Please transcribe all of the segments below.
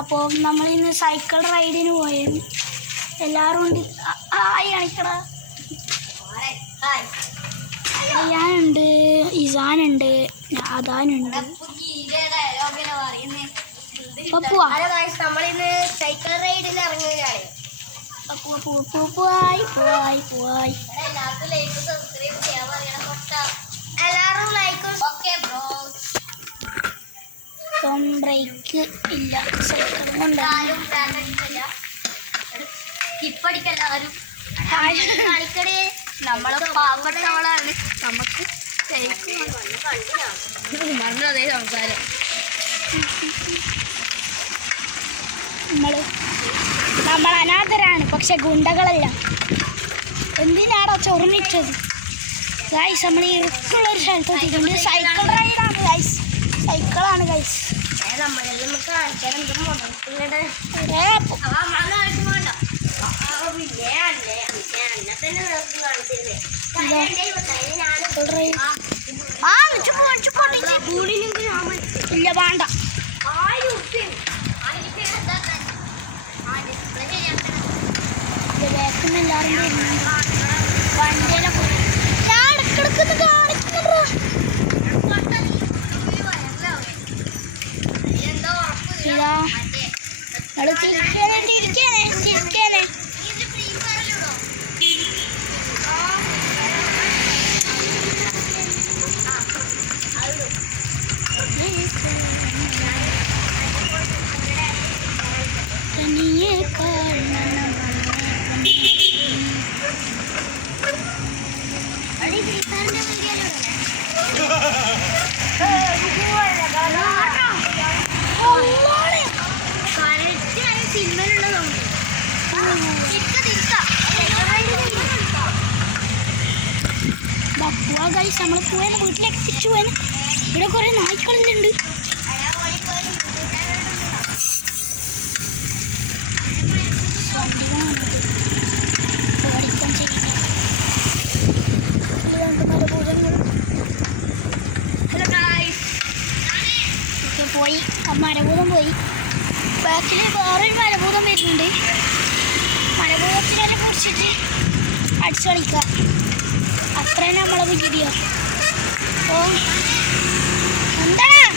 അപ്പോൾ നമ്മൾ ഇന്ന് സൈക്കിൾ റൈഡിന് പോയത് എല്ലാവരും ഉണ്ട്. ഹായ് കാണിക്കട. ഞാനുണ്ട്, ഇസാനുണ്ട്, നാദാനുണ്ട്. നമ്മളിന്ന് സൈക്കിൾ റൈഡിന് ഇറങ്ങുകയാണ്. ബ്രേക്ക് ഇല്ല, സൈക്കിൾ കൊണ്ട് ഇപ്പടിക്കെല്ലാവരും കളിക്കടേ. നമ്മളെ പാവപ്പെട്ടവളാണ്, നമുക്ക് അതേ സംസാരം. നമ്മൾ അനാഥരാണ്, പക്ഷെ ഗുണ്ടകളല്ല. എന്തിനാണോ ചൊറിഞ്ഞിട്ടത് ഗൈസ്? നമ്മൾ ഈ ഇറുക്കുള്ളൊരു സ്ഥലത്തെത്തിയിട്ടുണ്ട്. സൈക്കിൾ റൈഡാണ് ഗൈസ്, സൈക്കിളാണ് ഗൈസ്. ഇല്ല വേണ്ട. എല്ലാവരും വണ്ടിയെല്ലാം പോയി. ഞാൻ ഇടക്കിടക്ക് കാണിക്കുന്നുണ്ടോ? ഇതാ നമ്മൾ ചിരിക്കാനേ. ഗൈസ് നമ്മൾ പോയെന്ന് വീട്ടിലേക്ക് തിരിച്ചു പോയെന്ന്. ഇവിടെ കുറേ നായ്ക്കളുണ്ട്. പോയി മരഭൂതം പോയി. ബാക്കിൽ വേറൊരു മരഭൂതം വരുന്നുണ്ട്. മരഭൂതത്തിനെല്ലാം കുറിച്ചിട്ട് അടിച്ചു കളിക്കുക, അത്രേ നമ്മളെ വീഡിയോ. അപ്പോൾ എന്താണ്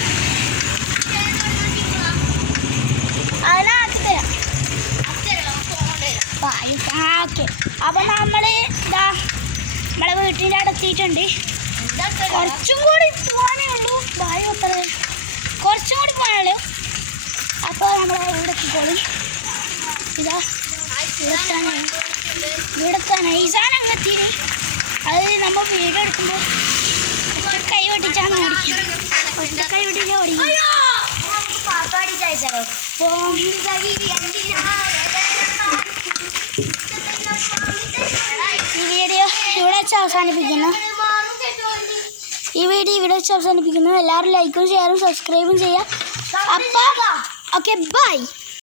അതിനാക്കിത്തരാം. ഓക്കെ, അപ്പം നമ്മൾ ഇതാ നമ്മളെ വീട്ടിൻ്റെ അടുത്തിട്ടുണ്ട്. കുറച്ചും കൂടി പോകാനേ ഉള്ളൂ. ഭായം അത്ര കുറച്ചും കൂടി പോകാനുള്ളൂ. അപ്പോൾ നമ്മൾ ഇവിടെ എത്തിക്കോളും. ഇതാ ഇവിടെത്താനായി ഈസാൻ അങ്ങെത്തി. അത് നമ്മൾ വീഡിയോ എടുക്കുമ്പോൾ കൈ വെട്ടിച്ചാണ് ഓടിക്കുക. കൈ വെട്ടിച്ചാൽ ഓടിക്കും. ഈ വീഡിയോ ഇവിടെ വെച്ച് അവസാനിപ്പിക്കുന്നു. എല്ലാവരും ലൈക്കും ഷെയറും സബ്സ്ക്രൈബും ചെയ്യുക. അപ്പം ഓക്കെ, ബൈ.